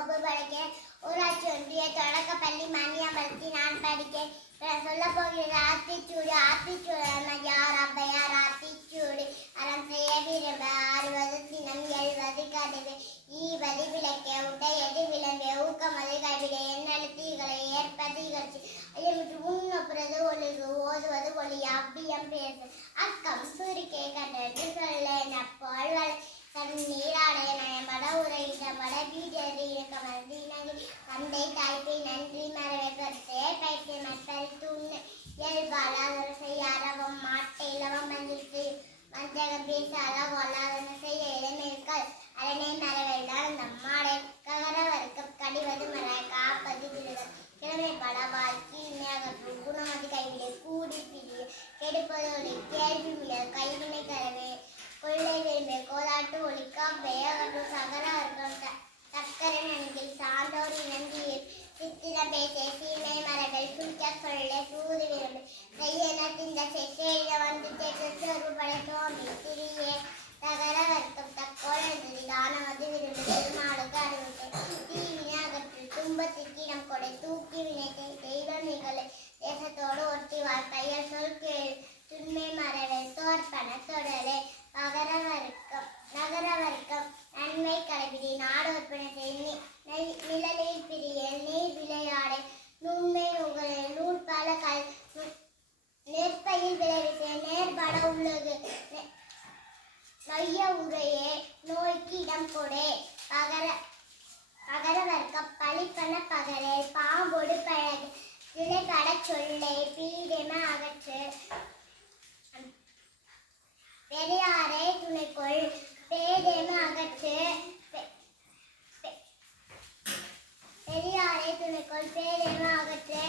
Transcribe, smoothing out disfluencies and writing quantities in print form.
வகுப்பு படிக்கிறேன். ஊராட்சி ஒன்றிய தொடக்கப்பள்ளி மணியம்பலத்தில் நான் படிக்கிறேன். சொல்ல போகிறது ஆத்திச்சூடி. ஆத்திச்சூடி யார் ஔவையார். ஆத்திச்சூடி அறம் செய்ய விரும்ப ஆறுவது சினம் எழுவது கதவு ஈவது விளக்க உடையது விளம்பு ஊக்கமது கைவிட எண்ணெழுத்தீர்களை ஏற்பது இகழ்ச்சி ஐயமுற்று உண்ணப்புறது ஒழுகு ஓதுவது ஒளி அவ்வியம் பேசு அக்கம் சுருக்கே கண்டது சொல்ல நப்போல் வள நீராடை நயமட உரையிடமட வீடறி இணக்கமது இணங்கி தந்தை தாய்ப்பை நன்றி மறவை கருத்தே பயிற்சி மற்றல் தூண் இயல்பாளர் செய்ய அறவம் மாட்டை இலவம் மந்திரித்து மஞ்சகம் பேச அளவொல்லாதன செய்ய இளமேற்கள் அரணை மறவைதான் நம்மாடை ககரவருக்கு கடிவது மர காப்பது விடுவது கிழமைப்பட வாழ்க்கை இணையகற்று குணமதி கைவிட கூடி பிரிய கெடுப்பதோடு கேள்வி மிளர் கைவினை கரவே கொள்ளை விரும்பி கோலாட்டு ஒழிக்கா பெயகற்று சகரவர்க்கம் சக்கரை நன்கில் சான்றோர் இனந்தியில் சித்திர பேசே சீமை மரபில் சுற்ற சொல்ல சூது விரும்பி செய்யன திந்த செய்ய வந்து சொருபடை சோமி திரியே தகர வர்க்கம் தக்கோளி தானமது விரும்பி பெருமாளுக்கு அறிவித்து தீவினை அகற்று துன்பத்திற்கிடம் கொடை தூக்கி வினைத்தை தெய்வ நிகழை தேசத்தோடு ஒட்டி வாழ் பெயர் சொல் கேள் துண்மை மரவை தோற்பன தொடரே நகர வர்க்கம் நன்மை கடைபிடி நாடோற்பனை செய்தி நிழலில் பிரிய நீர் விளையாடை நுண்மை நுகழை நூல் பல கல் நெற்பையில் விளைவித்த நேர்பட உள்ளது மைய உரையே நோய்க்கு இடம் கொடே பகர வர்க்கம் பழிப்பன பகலே பாம்பொடு பழகு நிலைப்பட சொல்லை பீடெம அகற்று பெரியாரை துணைக்கொள் பேதெம அகற்று பெரியாரை துணைக்கொள் பேதெம அகற்று